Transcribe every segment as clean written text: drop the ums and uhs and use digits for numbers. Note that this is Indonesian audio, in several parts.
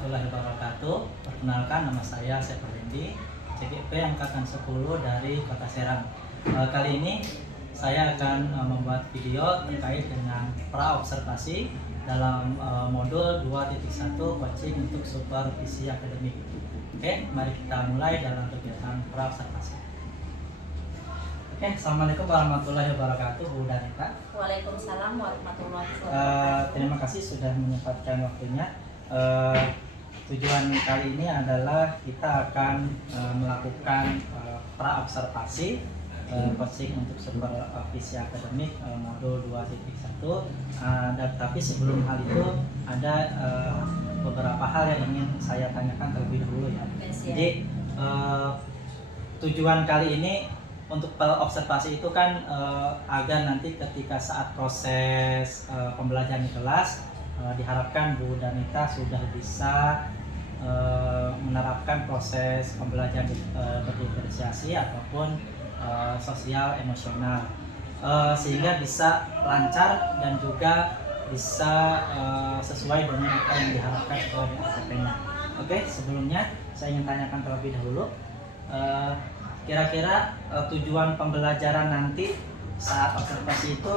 warahmatullahi wabarakatuh. Perkenalkan, nama saya Sefer Rendi, CGP Angkatan 10 dari Kota Serang. Kali ini saya akan membuat video terkait dengan pra-observasi dalam modul 2.1 coaching untuk supervisi akademik. Oke, mari kita mulai dalam kegiatan pra-observasi. Oke, assalamualaikum warahmatullahi wabarakatuh, Bu Danita. Waalaikumsalam warahmatullahi wabarakatuh. Terima kasih sudah menyempatkan waktunya. Tujuan kali ini adalah kita akan melakukan pra-observasi coaching untuk supervisi akademik modul 2.1. Tapi sebelum hal itu ada beberapa hal yang ingin saya tanyakan terlebih dahulu ya. Jadi tujuan kali ini untuk observasi itu kan agar nanti ketika saat proses pembelajaran di kelas diharapkan Bu Danita sudah bisa menerapkan proses pembelajaran berdiferensiasi ataupun sosial emosional sehingga bisa lancar dan juga bisa sesuai dengan apa yang diharapkan oleh SPP-nya. Oke, sebelumnya saya ingin tanyakan terlebih dahulu, kira-kira tujuan pembelajaran nanti saat observasi itu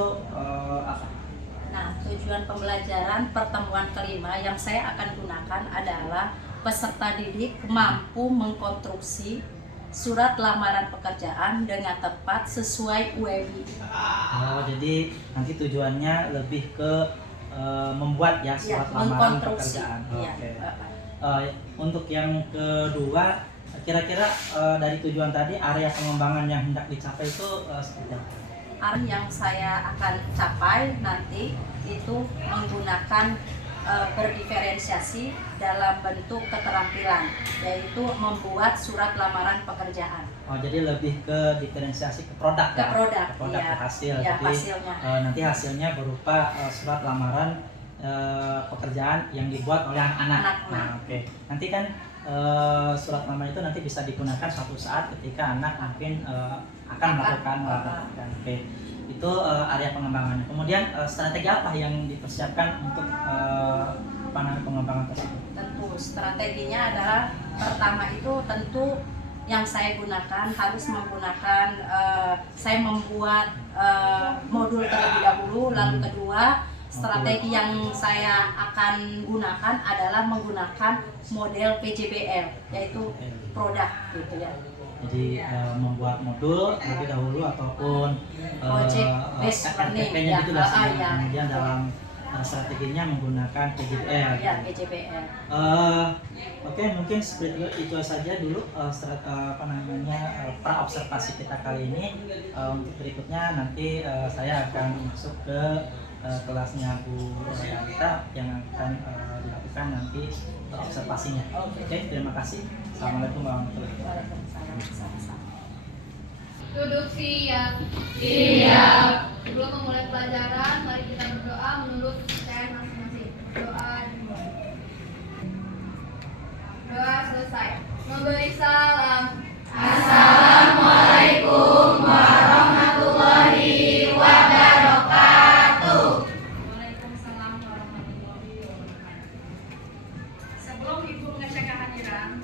apa? Nah, tujuan pembelajaran pertemuan kelima yang saya akan gunakan adalah peserta didik mampu mengkonstruksi surat lamaran pekerjaan dengan tepat sesuai UEBI. Jadi nanti tujuannya lebih ke membuat ya surat lamaran pekerjaan. Oke. Untuk yang kedua, kira-kira dari tujuan tadi area pengembangan yang hendak dicapai itu seperti apa? Area yang saya akan capai nanti itu menggunakan berdiferensiasi dalam bentuk keterampilan, yaitu membuat surat lamaran pekerjaan. Jadi lebih ke diferensiasi ke produk, ke produk, ke hasil. Ya, jadi hasilnya. Nanti hasilnya berupa surat lamaran pekerjaan yang dibuat oleh anak-anak. Oke. Nanti kan surat lamaran itu nanti bisa digunakan suatu saat ketika anak mungkin akan melakukan lamaran. Oke. Itu area pengembangannya. Kemudian strategi apa yang dipersiapkan untuk pengembangan tersebut? Tentu strateginya adalah pertama itu tentu yang saya gunakan harus menggunakan saya membuat modul terlebih dahulu, lalu kedua strategi yang saya akan gunakan adalah menggunakan model PJBL, yaitu produk gitu ya. Jadi membuat modul terlebih dahulu ataupun project based learning ya, gitu lah. Ya. Kemudian dalam strateginya menggunakan PJBL. Ya, PJBL. Oke, mungkin seperti itu saja dulu pra observasi kita kali ini. Untuk berikutnya nanti saya akan masuk ke kelasnya Bu Danita yang akan dilakukan nanti observasinya. Oke, terima kasih. Assalamualaikum warahmatullahi wabarakatuh. Duduk siap. Siap. Sebelum memulai pelajaran, mari kita berdoa menurut saya masing-masing. Doa selesai. Memberi salam. Assalamualaikum warahmatullahi wabarakatuh. Waalaikumsalam warahmatullahi wabarakatuh. Sebelum Ibu mengecek kehadiran,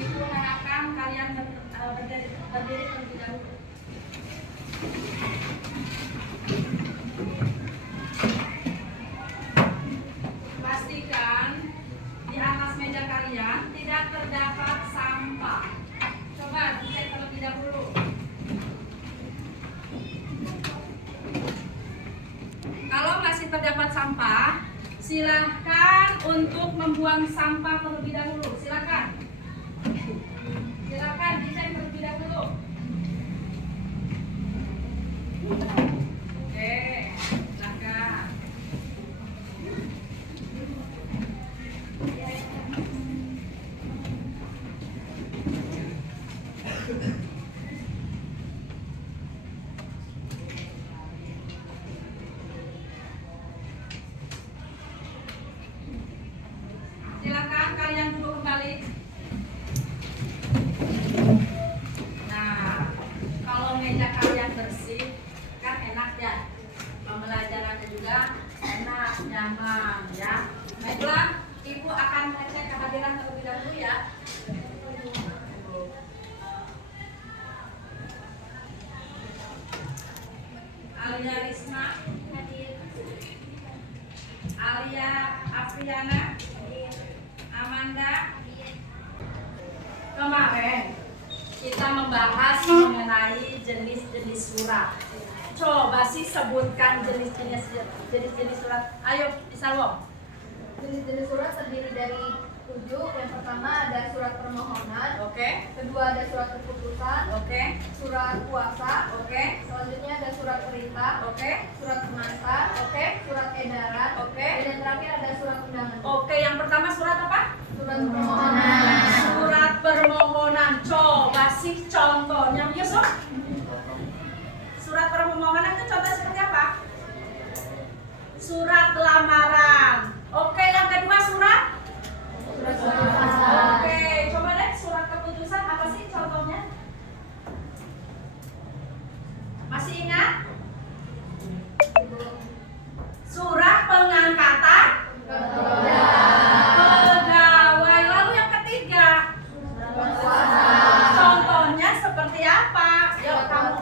Ibu harapkan kalian berdiri terlebih dahulu. Pastikan di atas meja kalian tidak terdapat sampah. Coba dicek terlebih dahulu. Kalau masih terdapat sampah, silahkan untuk membuang sampah terlebih dahulu. Silakan dicek terlebih dahulu. Oke, silakan. Silakan kalian duduk kembali. Nah, kalau meja kalian bersih, kan enak. Amanda. Kemarin kita membahas mengenai jenis-jenis surat. Coba sih sebutkan jenis-jenis surat. Ayo, Isawong. Jenis-jenis surat terdiri dari 7. Yang pertama ada surat permohonan. Oke. Kedua ada surat keputusan. Oke. Surat kuasa. Oke. Selanjutnya ada surat perintah. Oke. Surat pengantar. Oke. Surat edaran. Oke. Dan yang terakhir ada surat undangan. Oke, yang pertama surat apa? Surat permohonan. Surat permohonan. Coba sih contohnya, Yusuf. Surat permohonan itu contohnya seperti apa? Surat lamaran. Oke, yang kedua surat? Surat keputusan. Oke, coba deh surat keputusan apa sih contohnya? Masih ingat? Surat pengangkatan pegawai. Lalu yang ketiga, contohnya seperti apa? Yuk kamu.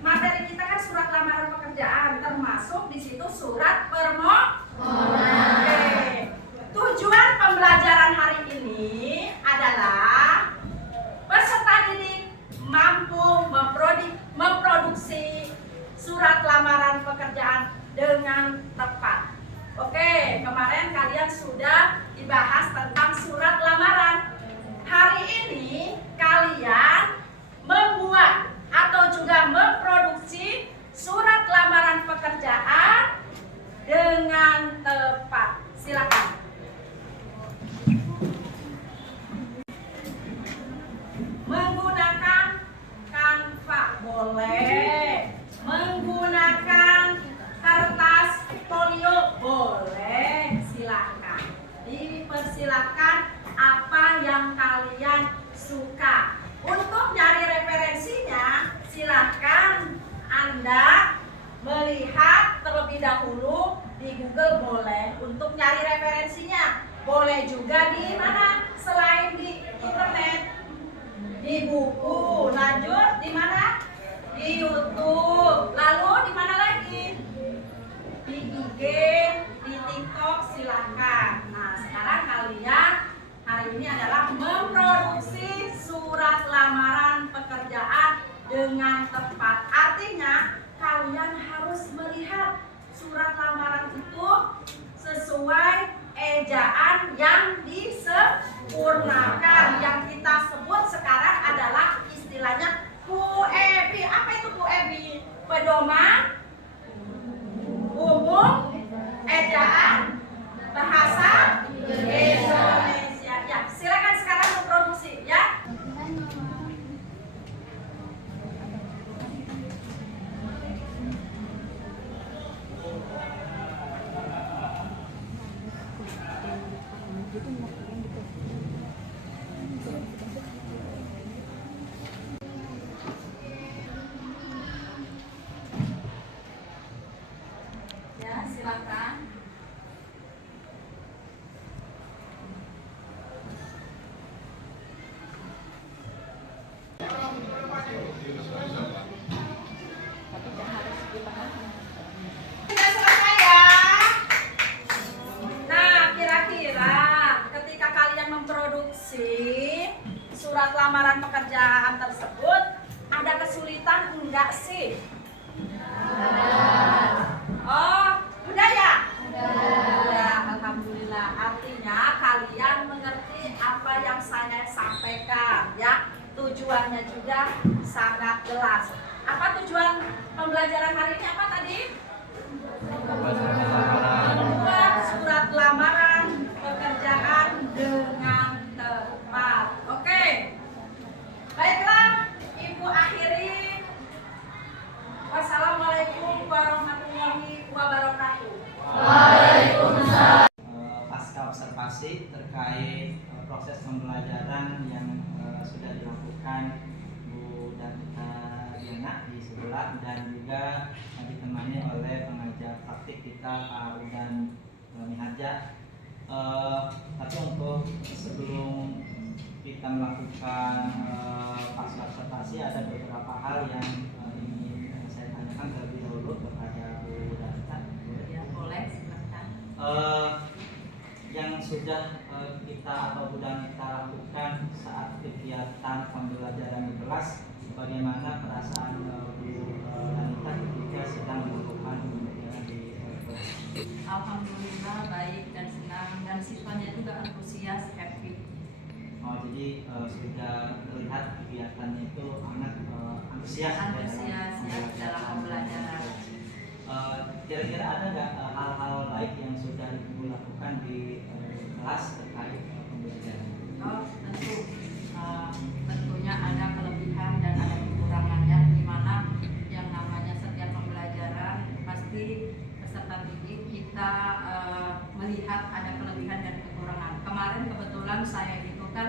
Materi kita kan surat lamaran pekerjaan, termasuk di situ surat permohonan. Oke. Tujuan pembelajaran hari ini adalah peserta didik mampu memproduksi surat lamaran pekerjaan dengan tepat. Oke, kemarin kalian sudah dibahas tentang surat lamaran. Hari ini kalian membuat atau juga memproduksi surat lamaran pekerjaan dengan tepat. Silakan. Menggunakan Canva boleh, menggunakan kertas folio boleh, silakan. Dipersilakan apa yang kalian suka. Untuk nyari referensinya, silakan Anda melihat terlebih dahulu di Google boleh untuk nyari referensinya. Boleh juga di mana? Selain di internet, di buku. Lanjut di mana? Di YouTube. Lalu di mana lagi? Di IG, di TikTok, silakan. Nah, sekarang kalian hari ini adalah memproduksi surat lamaran pekerjaan dengan tepat. Artinya kalian harus melihat surat lamaran itu sesuai ejaan yang disempurnakan. Yang kita sebut sekarang adalah istilahnya QEB. Apa itu QEB? Pedoman umum ejaan bahasa Indonesia. Ya, silakan sekarang memproduksi ya. Ya, silakan. Sudah selesai ya. Nah, kira-kira ketika kalian memproduksi surat lamaran pekerjaan tersebut, ada kesulitan enggak sih? Oh, udah ya? Udah, alhamdulillah. Artinya kalian mengerti apa yang saya sampaikan ya. Tujuannya juga sangat jelas. Apa tujuan pembelajaran hari ini? Apa tadi? Membuat surat lamaran pekerjaan dengan tepat. Oke. Baiklah, Ibu akhiri. Wassalamualaikum warahmatullahi wabarakatuh. Pasca observasi terkait proses pembelajaran yang sudah dilakukan Bu Danita Diana di sebelah dan juga ditemani oleh pengajar praktik kita Pak Udan Miharja. Tapi untuk sebelum kita melakukan pasca observasi ada beberapa hal yang ingin saya tanyakan terlebih dahulu kepada Bu Danita. Ya, boleh silakan. eh, yang sudah kita atau budaya kita lakukan saat kegiatan pembelajaran di kelas, bagaimana perasaan Bu Lanita ketika sedang melakukan pembelajaran di kelas? Alhamdulillah baik dan senang, dan siswanya juga antusias, happy. Oh, jadi sudah terlihat kegiatannya itu anak antusias Ya, dalam pembelajaran. Kira-kira ada nggak hal-hal baik yang sudah Ibu lakukan di kelas terkait pembelajaran? Oh, tentunya ada kelebihan dan ada kekurangannya, di mana yang namanya setiap pembelajaran pasti peserta didik kita melihat ada kelebihan dan kekurangan. Kemarin kebetulan saya itu kan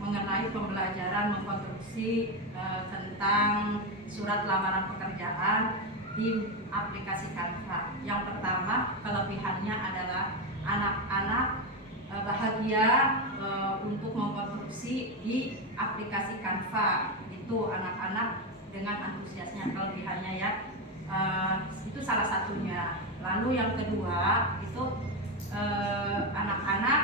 mengenai pembelajaran mengkonstruksi tentang surat lamaran pekerjaan di aplikasi Canva. Yang pertama, kelebihannya adalah anak-anak bahagia untuk mengkonstruksi di aplikasi Canva. Itu anak-anak dengan antusiasnya, kelebihannya ya. Itu salah satunya. Lalu yang kedua itu anak-anak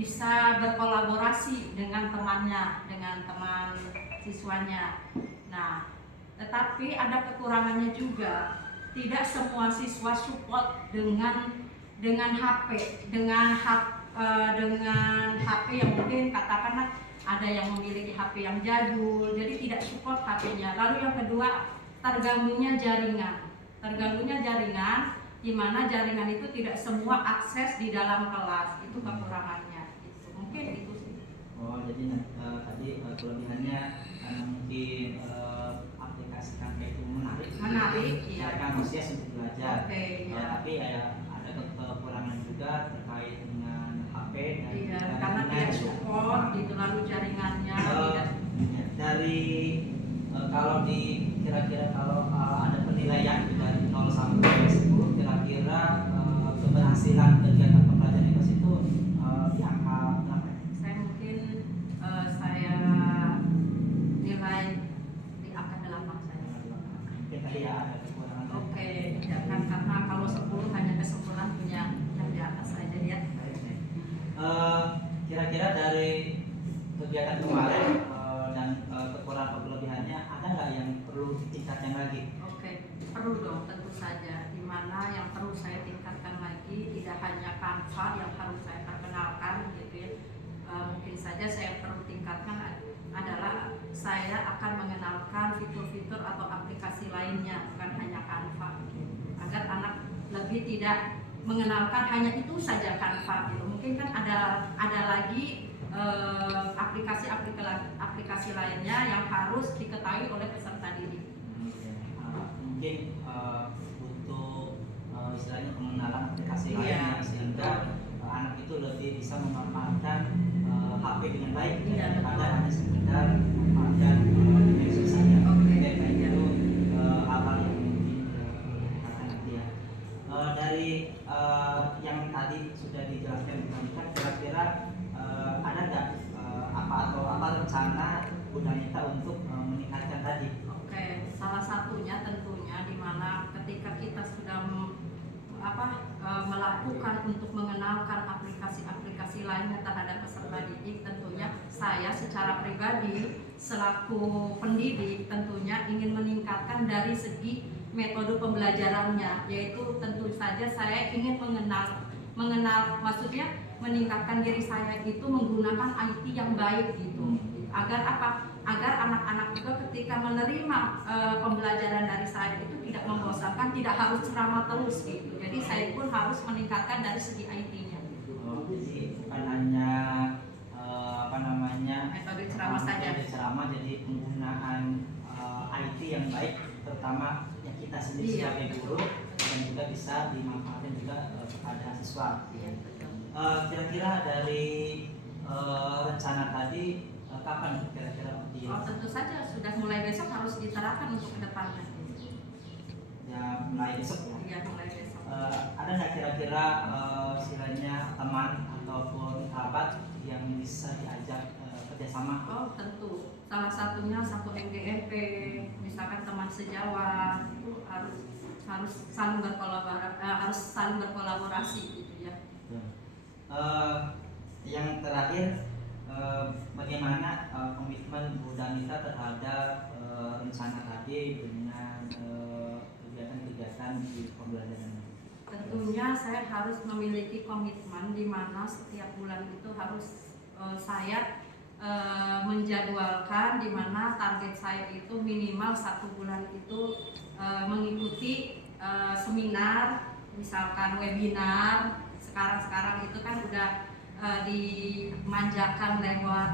bisa berkolaborasi dengan temannya, dengan teman siswanya. Nah, tetapi ada kekurangannya juga. Tidak semua siswa support dengan HP, dengan HP yang mungkin katakanlah ada yang memiliki HP yang jadul, jadi tidak support HP-nya. Lalu yang kedua, terganggunya jaringan, di mana jaringan itu tidak semua akses di dalam kelas, itu kekurangannya. Mungkin itu sih. Oh, jadi tadi kelebihannya karena mungkin aplikasi Canva itu menarik, iya. Antusias untuk belajar. Oke, ya. Tapi ada kekurangan juga terkait dengan HP dan Iya, karena tidak support, gitu, lalu jaringannya tidak. Dari kalau kira-kira kalau ada penilaian dari 0 sampai 10, kira-kira keberhasilan kegiatan pembelajaran kelas itu di angka berapa? Saya mungkin saya nilai di angka 8 saya. Mungkin tadi ya ada kekurangan. Oke, ya kan, karena kalau 10 hanya kesimpulan punya yang di atas saja ya. Kira-kira dari kegiatan kemarin dan kekurangan kelebihannya, ada nggak yang perlu ditingkatkan lagi? Oke, perlu dong, tentu saja. Di mana yang perlu saya tingkatkan lagi tidak hanya Canva yang harus saya perkenalkan, gitu ya. Mungkin saja saya perlu tingkatkan adalah saya akan mengenalkan fitur-fitur atau aplikasi lainnya, bukan hanya Canva, gitu. Agar anak lebih tidak mengenalkan hanya itu saja Canva, gitu. Mungkin kan ada lagi aplikasi lainnya yang harus diketahui oleh peserta didik. Mungkin butuh istilahnya pengenalan aplikasi Iya, lainnya sehingga anak itu lebih bisa memanfaatkan HP dengan baik Iya, daripada betul. hanya sekedar memanfaatkan media saja. Oke, Kayak iya. itu hal-hal yang mungkin dikatakan nanti ya. Dari yang tadi sudah dijelaskan kita, kira-kira ada nggak apa rencana Bu Danita untuk meningkatkan tadi? Oke, salah satunya tentunya di mana ketika kita sudah melakukan untuk mengenalkan aplikasi-aplikasi lainnya terhadap peserta didik, tentunya saya secara pribadi selaku pendidik tentunya ingin meningkatkan dari segi metode pembelajarannya, yaitu tentu saja saya ingin mengenal maksudnya meningkatkan diri saya itu menggunakan IT yang baik gitu. Agar apa? Agar anak-anak juga ketika menerima pembelajaran dari saya itu tidak membosankan, tidak harus ceramah terus gitu. Jadi saya pun harus meningkatkan dari segi IT-nya. Jadi bukan hanya Metode ceramah saja. metode ceramah, jadi penggunaan IT yang baik, terutama yang kita sendiri Iya, sebagai guru, dan juga bisa dimanfaatkan juga kepada siswa. Iya, betul. Kira-kira dari rencana tadi kapan kira-kira Oh, tentu saja sudah mulai besok harus diterapkan untuk kedepannya. ya mulai besok ya? Iya, mulai besok. Ada nggak kira-kira istilahnya teman ataupun sahabat yang bisa diajak kerjasama? Oh, tentu. Salah satunya satu MGMP, misalkan teman sejawat itu harus saling berkolaborasi gitu ya. Yang terakhir, bagaimana komitmen Bu Danita terhadap rencana tadi dengan kegiatan-kegiatan di pembelajaran? Tentunya saya harus memiliki komitmen di mana setiap bulan itu harus saya menjadwalkan, di mana target saya itu minimal 1 bulan itu mengikuti seminar, misalkan webinar. Sekarang itu kan udah dimanjakan lewat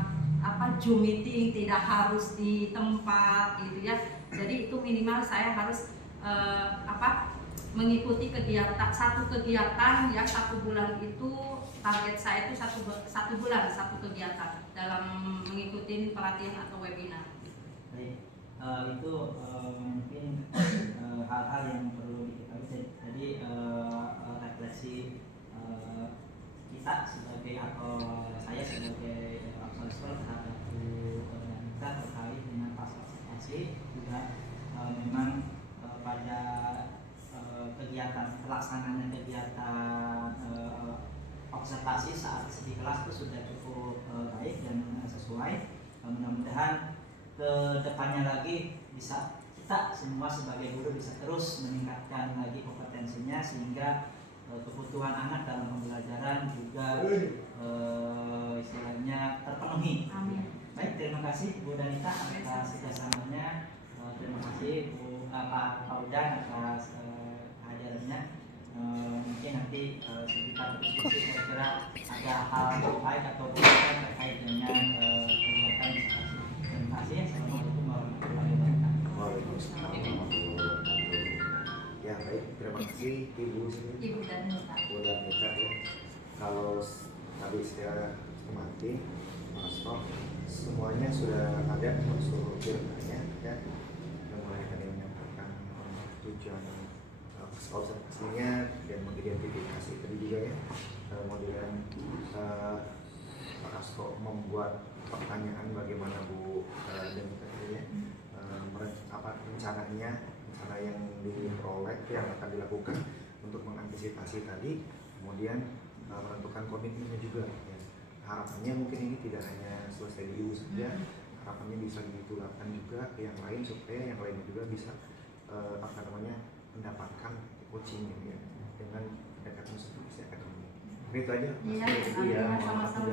Zoom meeting, tidak harus di tempat gitu ya. Jadi itu minimal saya harus mengikuti satu kegiatan ya 1 bulan itu. Target saya itu satu bulan 1 kegiatan dalam mengikuti pelatihan atau webinar. Baik, itu mungkin hal-hal yang perlu diketahui. Jadi refleksi kita sebagai atau saya sebagai absolvent terhadap Bu Danita terkait dengan partisipasi juga memang pada kegiatan pelaksanaan kegiatan observasi saat di kelas itu sudah cukup baik dan sesuai. Mudah-mudahan ke depannya lagi bisa kita semua sebagai guru bisa terus meningkatkan lagi kompetensinya sehingga kebutuhan anak dalam pembelajaran juga istilahnya terpenuhi. Amin. Baik, terima kasih Bu Danita atas kerjasamanya. Terima kasih Pak Udan atas kehadirannya. Mungkin nanti kita berdiskusi kira-kira ada hal baik atau buruk terkait dengan kegiatan observasi. Terima kasih. Assalamualaikum warahmatullahi wabarakatuh. Waalaikumsalam warahmatullahi wabarakatuh. Ya baik, terima kasih Ibu Danita. Bu Danita ya. Kalau tadi saya amati Mas Tok, semuanya sudah ada unsur firmannya ya. Yang mulai tadi menyampaikan tujuan observasinya dan mengidentifikasi tadi juga ya. Kemudian Pak Asto membuat pertanyaan bagaimana Bu Danita ya. Rencana yang diperoleh yang akan dilakukan untuk mengantisipasi tadi, kemudian menentukan komitmennya juga ya. Harapannya mungkin ini tidak hanya selesai di ibu saja, harapannya bisa ditularkan juga ke yang lain supaya yang lainnya juga bisa mendapatkan coaching ya dengan pendekatan seperti akademik. Itu aja. Iya, sama-sama.